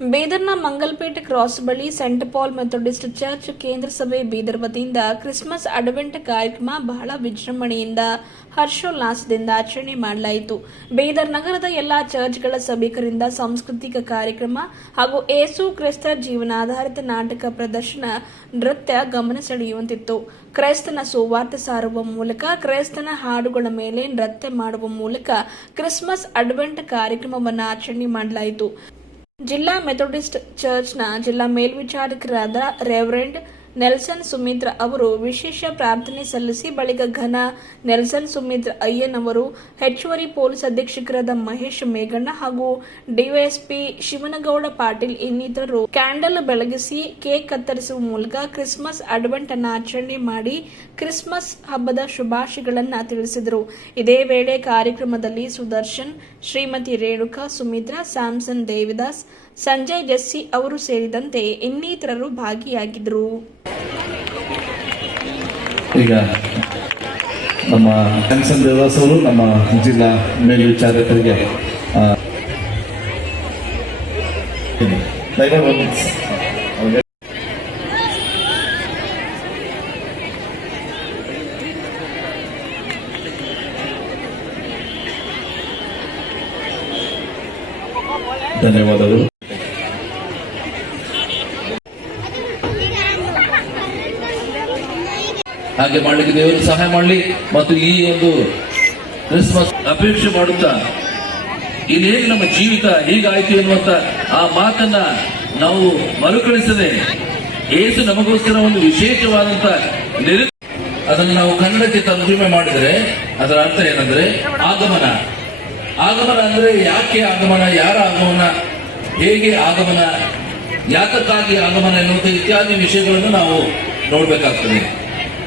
ಬೀದರ್ನ Mangalpete cross ಬಳಿ scent Pal Methodist church ಕೇಂದ್ರ ಸಭೆ ಬೀದರ್ ವತಿಯಿಂದ ಕ್ರಿಸ್ಮಸ್ ಅಡ್ವೆಂಟ್ ಕಾರ್ಯಕ್ರಮ ಬಹಳ ವಿಜೃಂಭಣೆಯಿಂದ ಹರ್ಷೋಲ್ಲಾಸದಿಂದ ಆಚರಣೆ ಮಾಡಲಾಯಿತು. ಬೀದರ್ ನಗರದ ಎಲ್ಲಾ ಚರ್ಚ್ಗಳ ಸಭಿಕರಿಂದ ಸಾಂಸ್ಕೃತಿಕ ಕಾರ್ಯಕ್ರಮ ಹಾಗೂ ಏಸು ಕ್ರಿಸ್ತ ಜೀವನಾಧಾರಿತ ನಾಟಕ ಪ್ರದರ್ಶನ, ನೃತ್ಯ ಗಮನ ಸೆಳೆಯುವಂತಿತ್ತು. ಕ್ರೈಸ್ತನ ಸುವಾರ್ತೆ ಸಾರುವ ಮೂಲಕ, ಕ್ರೈಸ್ತನ ಹಾಡುಗಳ ಮೇಲೆ ನೃತ್ಯ ಮಾಡುವ ಮೂಲಕ ಕ್ರಿಸ್ಮಸ್ ಅಡ್ವೆಂಟ್ ಕಾರ್ಯಕ್ರಮವನ್ನು ಆಚರಣೆ ಮಾಡಲಾಯಿತು. ಜಿಲ್ಲಾ ಮೆಥೋಡಿಸ್ಟ್ ಚರ್ಚ್ನ ಜಿಲ್ಲಾ ಮೇಲ್ವಿಚಾರಕರಾದ ರೆವರೆಂಡ್ ನೆಲ್ಸನ್ ಸುಮಿತ್ರ ಅವರು ವಿಶೇಷ ಪ್ರಾರ್ಥನೆ ಸಲ್ಲಿಸಿ, ಬಳಿಕ ಘನ ನೆಲ್ಸನ್ ಸುಮಿತ್ರ ಅಯ್ಯನ್ ಅವರು, ಹೆಚ್ಚುವರಿ ಪೊಲೀಸ್ ಅಧೀಕ್ಷಕರಾದ ಮಹೇಶ್ ಮೇಘಣ್ಣ ಹಾಗೂ ಡಿವೈಎಸ್ಪಿ ಶಿವನಗೌಡ ಪಾಟೀಲ್ ಇನ್ನಿತರರು ಕ್ಯಾಂಡಲ್ ಬೆಳಗಿಸಿ ಕೇಕ್ ಕತ್ತರಿಸುವ ಮೂಲಕ ಕ್ರಿಸ್ಮಸ್ ಅಡ್ವೆಂಟ್ ಅನ್ನು ಆಚರಣೆ ಮಾಡಿ ಕ್ರಿಸ್ಮಸ್ ಹಬ್ಬದ ಶುಭಾಶಯಗಳನ್ನು ತಿಳಿಸಿದರು. ಇದೇ ವೇಳೆ ಕಾರ್ಯಕ್ರಮದಲ್ಲಿ ಸುದರ್ಶನ್, ಶ್ರೀಮತಿ ರೇಣುಕಾ, ಸುಮಿತ್ರಾ, ಸ್ಯಾಮ್ಸನ್, ದೇವಿದಾಸ್, ಸಂಜಯ್ ಜೆಸ್ಸಿ ಅವರು ಸೇರಿದಂತೆ ಇನ್ನಿತರರು ಭಾಗಿಯಾಗಿದ್ದರು. ಈಗ ನಮ್ಮ ಸ್ಯಾಮ್ಸನ್ ದೇವದಾಸ್ ಅವರು ನಮ್ಮ ಜಿಲ್ಲಾ ಮೇಲ್ವಿಚಾರಕರಿಗೆ ಧನ್ಯವಾದಗಳು. ಹಾಗೆ ಮಾಡಲಿಕ್ಕೆ ದೇವರು ಸಹಾಯ ಮಾಡಲಿ ಮತ್ತು ಈ ಒಂದು ಕ್ರಿಸ್ಮಸ್ ಅಪೇಕ್ಷೆ ಮಾಡುತ್ತಾ ಇನ್ನೇನು ನಮ್ಮ ಜೀವಿತ ಹೀಗಾಯ್ತು ಎನ್ನುವಂತ ಆ ಮಾತನ್ನ ನಾವು ಮರುಕಳಿಸದೆ, ಏಸು ನಮಗೋಸ್ಕರ ಒಂದು ವಿಶೇಷವಾದಂತ ಅದನ್ನು ನಾವು ಕನ್ನಡಕ್ಕೆ ತರ್ಜುಮೆ ಮಾಡಿದರೆ ಅದರ ಅರ್ಥ ಏನಂದ್ರೆ ಆಗಮನ. ಆಗಮನ ಅಂದ್ರೆ ಯಾಕೆ ಆಗಮನ, ಯಾರ ಆಗಮನ, ಹೇಗೆ ಆಗಮನ, ಯಾತಕ್ಕಾಗಿ ಆಗಮನ ಎನ್ನುವಂಥ ಇತ್ಯಾದಿ ವಿಷಯಗಳನ್ನು ನಾವು ನೋಡ್ಬೇಕಾಗ್ತದೆ.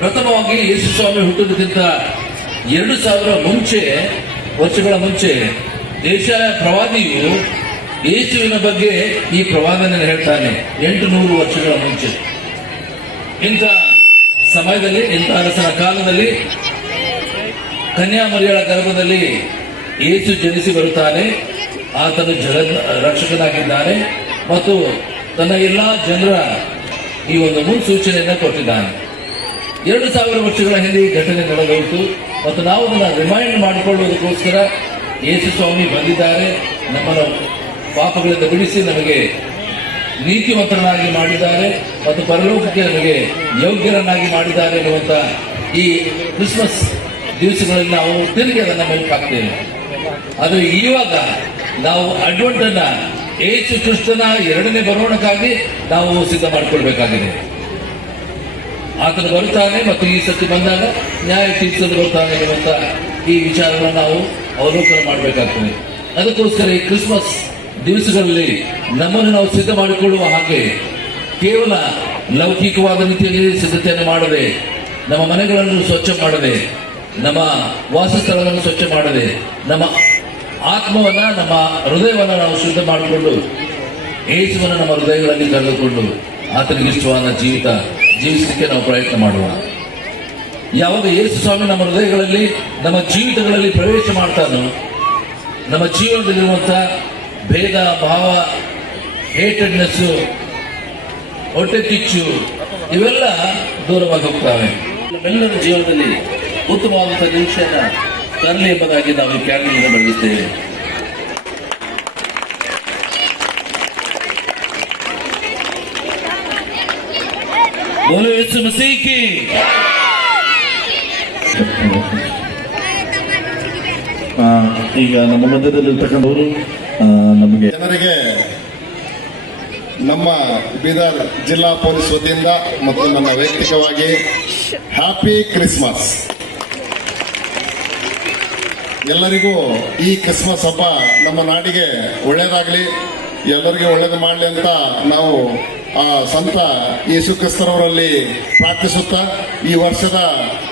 ಪ್ರಥಮವಾಗಿ ಯೇಸು ಸ್ವಾಮಿ ಹುಟ್ಟುವುದಕ್ಕಿಂತ 2000 ವರ್ಷಗಳ ಮುಂಚೆ ದೇಶಾಯ ಪ್ರವಾದಿಯು ಯೇಸುವಿನ ಬಗ್ಗೆ ಈ ಪ್ರವಾದನೆ ಹೇಳ್ತಾನೆ. 800 ವರ್ಷಗಳ ಮುಂಚೆ ಇಂಥ ಸಮಯದಲ್ಲಿ, ಇಂಥ ಅರಸನ ಕಾಲದಲ್ಲಿ ಕನ್ಯಾಮರಿಯಳ ಗರ್ಭದಲ್ಲಿ ಯೇಸು ಜನಿಸಿ ಬರುತ್ತಾನೆ. ಆತನು ರಕ್ಷಕನಾಗಿದ್ದಾನೆ ಮತ್ತು ತನ್ನ ಎಲ್ಲಾ ಜನರ ಈ ಒಂದು ಮುನ್ಸೂಚನೆಯನ್ನು ಕೊಟ್ಟಿದ್ದಾನೆ. 2000 ವರ್ಷಗಳ ಹಿಂದೆ ಈ ಘಟನೆ ನಡೆದೋಯ್ತು ಮತ್ತು ನಾವು ಅದನ್ನು ರಿಮೈಂಡ್ ಮಾಡಿಕೊಳ್ಳುವುದಕ್ಕೋಸ್ಕರ ಯೇಸು ಸ್ವಾಮಿ ಬಂದಿದ್ದಾರೆ. ನಮ್ಮನ್ನು ಪಾಪಗಳಿಂದ ಬಿಡಿಸಿ ನಮಗೆ ನೀತಿವಂತರನ್ನಾಗಿ ಮಾಡಿದ್ದಾರೆ ಮತ್ತು ಪರಲೋಕಕ್ಕೆ ನಮಗೆ ಯೋಗ್ಯರನ್ನಾಗಿ ಮಾಡಿದ್ದಾರೆ ಎನ್ನುವಂತ ಈ ಕ್ರಿಸ್ಮಸ್ ದಿವಸಗಳಲ್ಲಿ ನಾವು ತಿರುಗಿ ಅದನ್ನು ಮೆಲುಕು ಹಾಕ್ತೇವೆ. ಆದರೆ ಇವಾಗ ನಾವು ಅಡ್ವೆಂಟ್ ಅನ್ನ ಯೇಸು ಕ್ರಿಸ್ತನ 2ನೇ ಬರೋಣಕ್ಕಾಗಿ ನಾವು ಸಿದ್ಧ ಮಾಡಿಕೊಳ್ಬೇಕಾಗಿದೆ. ಆತನು ಬರುತ್ತಾನೆ ಮತ್ತು ಈ ಸತಿ ಬಂದಾಗ ನ್ಯಾಯ ತೀರ್ಸಲು ಬರುತ್ತಾನೆ ಎನ್ನುವಂತ ಈ ವಿಚಾರವನ್ನು ನಾವು ಅವಲೋಕನ ಮಾಡಬೇಕಾಗ್ತದೆ. ಅದಕ್ಕೋಸ್ಕರ ಈ ಕ್ರಿಸ್ಮಸ್ ದಿವಸಗಳಲ್ಲಿ ನಮ್ಮನ್ನು ನಾವು ಸಿದ್ಧ ಮಾಡಿಕೊಳ್ಳುವ ಹಾಗೆ ಕೇವಲ ಲೌಕಿಕವಾದ ರೀತಿಯಲ್ಲಿ ಸಿದ್ಧತೆಯನ್ನು ಮಾಡದೆ, ನಮ್ಮ ಮನೆಗಳನ್ನು ಸ್ವಚ್ಛ ಮಾಡದೆ, ನಮ್ಮ ವಾಸಸ್ಥಳಗಳನ್ನು ಸ್ವಚ್ಛ ಮಾಡದೆ, ನಮ್ಮ ಆತ್ಮವನ್ನ, ನಮ್ಮ ಹೃದಯವನ್ನ ನಾವು ಶುದ್ಧ ಮಾಡಿಕೊಂಡು ಯೇಸುವನ್ನು ನಮ್ಮ ಹೃದಯಗಳಲ್ಲಿ ಕರೆದುಕೊಂಡು ಆತನಿಗೆ ಇಷ್ಟವಾದ ಜೀವಿತ ಜೀವಿಸಲಿಕ್ಕೆ ನಾವು ಪ್ರಯತ್ನ ಮಾಡುವ. ಯಾವಾಗ ಯೇಸು ಸ್ವಾಮಿ ನಮ್ಮ ಹೃದಯಗಳಲ್ಲಿ, ನಮ್ಮ ಜೀವಿತಗಳಲ್ಲಿ ಪ್ರವೇಶ ಮಾಡ್ತಾನೋ, ನಮ್ಮ ಜೀವನದಲ್ಲಿರುವಂತ ಭೇದ ಭಾವ, ಹೇಟೆಡ್ನೆಸ್, ಹೊಟ್ಟೆ ಕಿಚ್ಚು ಇವೆಲ್ಲ ದೂರವಾಗಿ ಹೋಗ್ತವೆ. ನಮ್ಮೆಲ್ಲರ ಜೀವನದಲ್ಲಿ ಉತ್ತಮವಾದಂತಹ ನಿರೀಕ್ಷೆಯನ್ನ ತರಲಿ ಎಂಬುದಾಗಿ ನಾವು ಈ ಕ್ಯಾಂಡಲ್ ಬೆಳಗುತ್ತೇವೆ. ಬೋಲೋ ಯೇಸು ಮಸೀಹ್ ಕಿ. ಈಗ ನಮ್ಮ ಮಧ್ಯದಲ್ಲಿರ್ತಕ್ಕಂಥವರು ನಮಗೆ ಜನರಿಗೆ ನಮ್ಮ ಬೀದರ್ ಜಿಲ್ಲಾ ಪೊಲೀಸ್ ವತಿಯಿಂದ ಮತ್ತು ನನ್ನ ವೈಯಕ್ತಿಕವಾಗಿ ಹ್ಯಾಪಿ ಕ್ರಿಸ್ಮಸ್. ಎಲ್ಲರಿಗೂ ಈ ಕ್ರಿಸ್ಮಸ್ ಹಬ್ಬ ನಮ್ಮ ನಾಡಿಗೆ ಒಳ್ಳೇದಾಗಲಿ, ಎಲ್ಲರಿಗೆ ಒಳ್ಳೇದು ಮಾಡಲಿ ಅಂತ ನಾವು ಆ ಸಂತ ಯೇಸು ಕ್ರಿಸ್ತರವರಲ್ಲಿ ಪ್ರಾರ್ಥಿಸುತ್ತಾ ಈ ವರ್ಷದ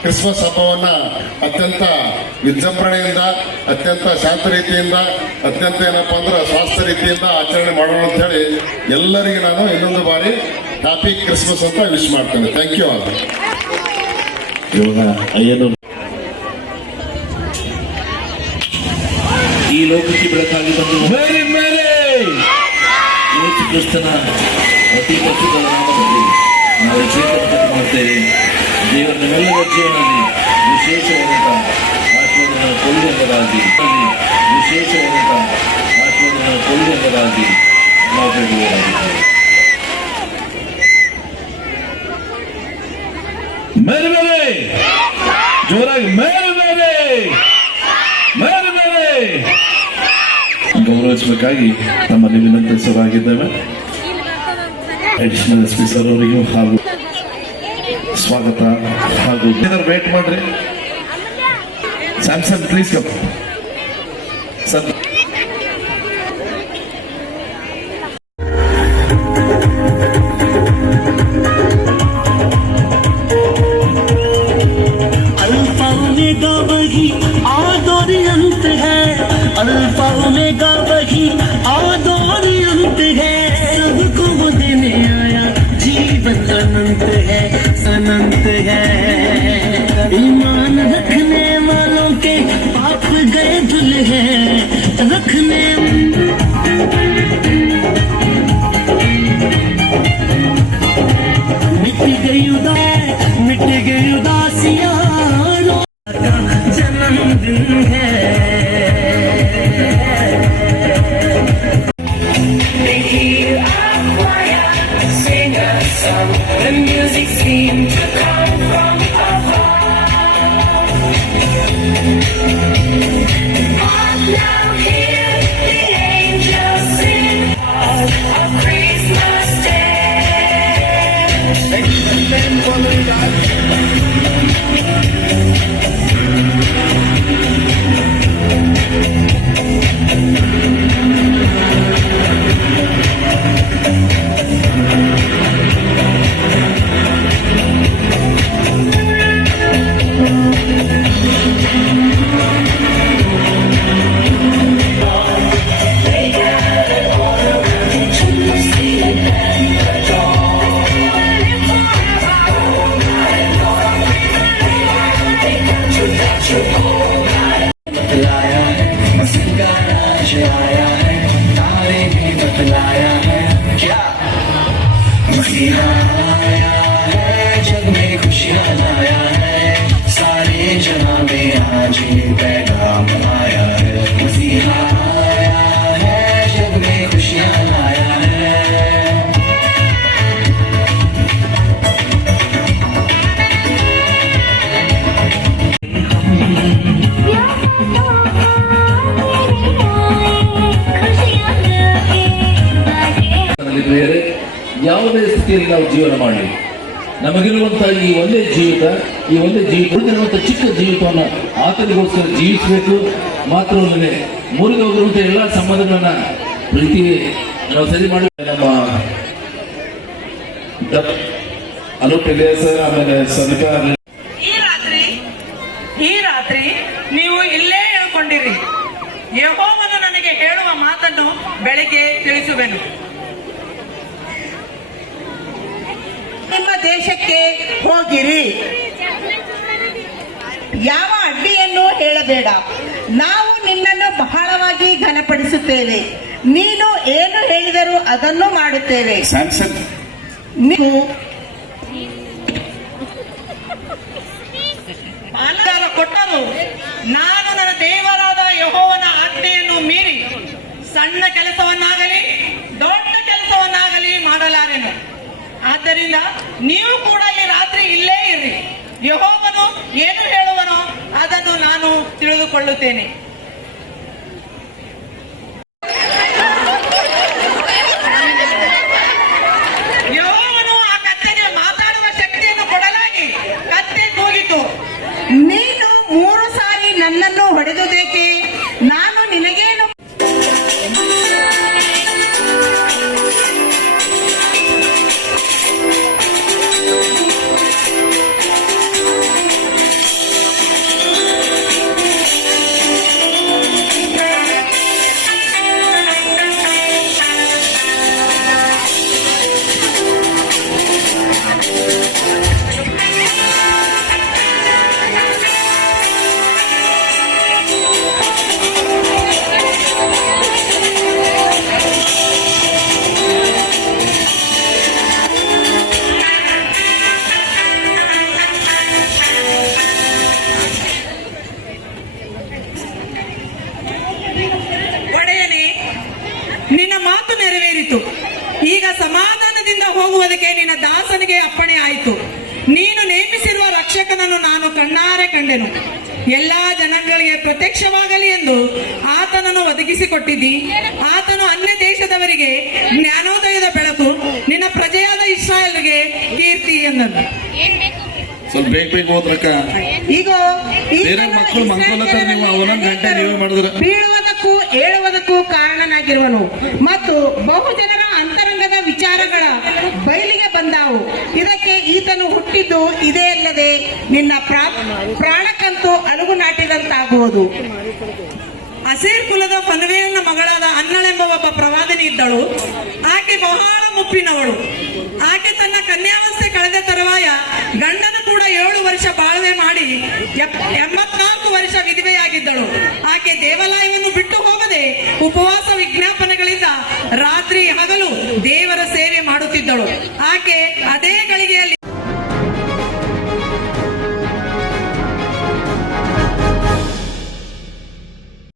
ಕ್ರಿಸ್ಮಸ್ ಹಬ್ಬವನ್ನ ಅತ್ಯಂತ ವಿಜೃಂಭಣೆಯಿಂದ, ಅತ್ಯಂತ ಶಾಂತ ರೀತಿಯಿಂದ, ಅತ್ಯಂತ ಏನಪ್ಪಾ ಅಂದ್ರೆ ಸ್ವಾಸ್ಥ್ಯ ರೀತಿಯಿಂದ ಆಚರಣೆ ಮಾಡೋಣ ಅಂತ ಹೇಳಿ ಎಲ್ಲರಿಗೆ ನಾನು ಇನ್ನೊಂದು ಬಾರಿ ಹ್ಯಾಪಿ ಕ್ರಿಸ್ಮಸ್ ಅಂತ ವಿಶ್ ಮಾಡ್ತೇನೆ. Thank you. ಈ ಲೋಕಕ್ಕೆ ಬೆಳಕಾಗಿ ಬಂದು ಕ್ರಿಸ್ತನ ಅತಿ ಪರಿಶುದ್ಧ ನಾಮದಲ್ಲಿ ನಾವು ಕೇಕ್ ಮಾಡ್ತೇವೆ. ದೇವರ ನಿಮ್ಮೆಲ್ಲರ ಜೀವನದಲ್ಲಿ ವಿಶೇಷವಾದಂಥ ಆಶೀರ್ವಾದವನ್ನು ಕೊಡುವಂತರಾಗಿ ವಿಶೇಷವಾದಂಥ ಆಶೀರ್ವಾದವನ್ನು ಕೊಡುವಂತರಾಗಿ ನಾವು ಬೇಡುವುದಾಗಿದ್ದೇವೆ. ಮೇಲೆ ಮೇಲೆ ಜೋರಾಗಿ ಮೇಲೆ ಮೇಲೆ ಮೇಲೆ ಮೇಲೆ ಗೌರವಿಸಬೇಕಾಗಿ ತಮ್ಮಲ್ಲಿ ವಿನಂತಿಸವಾಗಿದ್ದೇವೆ. ಅಡಿಷನಲ್ ಸ್ಪೀಕರ್ ಅವರಿಗೂ ಹಾಗೂ ಸ್ವಾಗತ ಹಾಗೂ ವೇಟ್ ಮಾಡ್ರಿ. Samsung please cup sir. वही आदोरी अंत है, अल्फा ओमेगा वही आदोरी अंत है, सबको वो देने आया जीवन अनंत है, अनंत है। ईमान रखने वालों के पाप गए धुल है, रखने मिट गई उदासियां जन्मदिन है। They hear our choir sing a song. The music seems to come from afar. But now hear the angels sing of Christmas Day. बतलाया है मसीह का राज आया है, तारे भी बतलाया है क्या मसीहा आया है, जग में खुशियाँ लाया है, सारे जहां में आज ये पैगाम आया है। मसीहा आया है, जग में खुशियाँ लाया है। ಬೇರೆ ಯಾವುದೇ ಸ್ಥಿತಿಯಲ್ಲಿ ನಾವು ಜೀವನ ಮಾಡಲಿ, ನಮಗಿರುವಂತಹ ಈ ಒಂದೇ ಜೀವಿತ ಚಿಕ್ಕ ಜೀವಿತವನ್ನು ಆತನಿಗೋಸ್ಕರ ಜೀವಿಸಬೇಕು. ಮಾತ್ರವಲ್ಲದೆ ಮುರಿದೋಗಿರುವಂತಹ ಎಲ್ಲ ಸಂಬಂಧಗಳನ್ನ ಪ್ರೀತಿ ನಾವು ಸರಿ ಮಾಡಿ ನಮ್ಮ ಅನೂಪ್ ಸರ್ ಆಮೇಲೆ ಸವಿತಾ ಈ ರಾತ್ರಿ ನೀವು ಇಲ್ಲೇ ಹೇಳ್ಕೊಂಡಿರಿ. ಯೆಹೋವನು ನನಗೆ ಹೇಳುವ ಮಾತನ್ನು ಬೆಳಿಗ್ಗೆ ತಿಳಿಸುವೆನು. ನಿಮ್ಮ ದೇಶಕ್ಕೆ ಹೋಗಿರಿ, ಯಾವ ಅಡ್ಡಿಯನ್ನು ಹೇಳಬೇಡ, ನಾವು ನಿನ್ನನ್ನು ಬಹಳವಾಗಿ ಘನಪಡಿಸುತ್ತೇವೆ, ನೀನು ಏನು ಹೇಳಿದರೂ ಅದನ್ನು ಮಾಡುತ್ತೇವೆ. ಸ್ಯಾಮ್ಸಂಗ್ ನೀವು ಅಲಂಕಾರ ಕೊಟ್ಟರು, ನಾನು ನನ್ನ ದೇವರಾದ ಯೆಹೋವನ ಆಜ್ಞೆಯನ್ನು ಮೀರಿ ಸಣ್ಣ ಕೆಲಸವನ್ನಾಗಲಿ ದೊಡ್ಡ ಕೆಲಸವನ್ನಾಗಲಿ ಮಾಡಲಾರೆನು. ಆದ್ದರಿಂದ ನೀವು ಕೂಡ ಈ ರಾತ್ರಿ ಇಲ್ಲೇ ಇರ್ರಿ. ಯೆಹೋವನು ಏನು ಹೇಳುವನೋ ಅದನ್ನು ನಾನು ತಿಳಿದುಕೊಳ್ಳುತ್ತೇನೆ. ಯೆಹೋವನು ಆ ಕತ್ತೆಗೆ ಮಾತಾಡುವ ಶಕ್ತಿಯನ್ನು ಕೊಡಲಾಗಿ ಕತ್ತೆ ಕೂಗಿತು, ನೀನು 3 ಸಾರಿ ನನ್ನನ್ನು ಹೊಡೆದುದೇಕೆ? ನಾನು ನಿನಗೇನು ಮುಗಿಯಿತು. ಈಗ ಸಮಾಧಾನದಿಂದ ಹೋಗುವುದಕ್ಕೆ ನಿನ್ನ ದಾಸನಿಗೆ ಅಪ್ಪಣೆ ಆಯಿತು. ನೀನು ನೇಮಿಸಿರುವ ರಕ್ಷಕನನ್ನು ನಾನು ಕಣ್ಣಾರೆ ಕಂಡೆನು. ಎಲ್ಲಾ ಜನಾಂಗಗಳಿಗೆ ಪ್ರತ್ಯಕ್ಷವಾಗಲಿ ಎಂದು ಆತನನ್ನು ಒದಗಿಸಿಕೊಟ್ಟಿದ್ದಿ. ಆತನು ಅನ್ಯ ದೇಶದವರಿಗೆ ಜ್ಞಾನೋದಯದ ಬೆಳಕು, ನಿನ್ನ ಪ್ರಜೆಯಾದ ಇಸ್ರಾಯೇಲ್ಗೆ ಕೀರ್ತಿ ಎಂದನು. ಸ್ವಲ್ಪ ಬೇಗ ಹೋದ್ರಕ್ಕ. ಈಗ ಬೇರೆ ಮಕ್ಕಳು ಮಂಕೋಲತ್ತಾರ, ನೀವು ಅವನೊಂದು ಗಂಟೆ ನೀವೇ ಮಾಡಿದ್ರ. ಬೀಳುವುದಕ್ಕೂ ಏಳುವುದಕ್ಕೂ ಕಾರಣನಾಗಿರುವನು ಮತ್ತು ಬಹುಜನರ ಅಂತರಂಗದ ವಿಚಾರಗಳ ಬಯಲಿಗೆ ಬಂದಾವು. ಇದಕ್ಕೆ ಈತನು ಹುಟ್ಟಿದ್ದು ಇದೇ ಅಲ್ಲದೆ ನಿನ್ನ ಪ್ರಾಣಕ್ಕಂತೂ ಅಲುಗು ನಾಟಿದಂತಾಗುವುದು. ಅಸೀರ್ ಕುಲದ ಫನ್ವೇಲನ ಮಗಳಾದ ಅನ್ನಳೆಂಬ ಒಬ್ಬ ಪ್ರವಾದಿನಿ ಇದ್ದಳು. ಆಕೆ ಬಹಳ ಮುಪ್ಪಿನವಳು. ಆಕೆ ತನ್ನ ಕನ್ಯಾವಸ್ಥೆ ಕಳೆದ ತರುವಾಯ ಗಂಡನ ಕೂಡ 7 ವರ್ಷ ಬಾಳ್ವೆ ಮಾಡಿ 84 ವರ್ಷ ವಿಧವೆಯಾಗಿದ್ದಳು. ಆಕೆ ದೇವಾಲಯವನ್ನು ಬಿಟ್ಟು ಹೋಗದೆ ಉಪವಾಸ ವಿಜ್ಞಾಪನೆ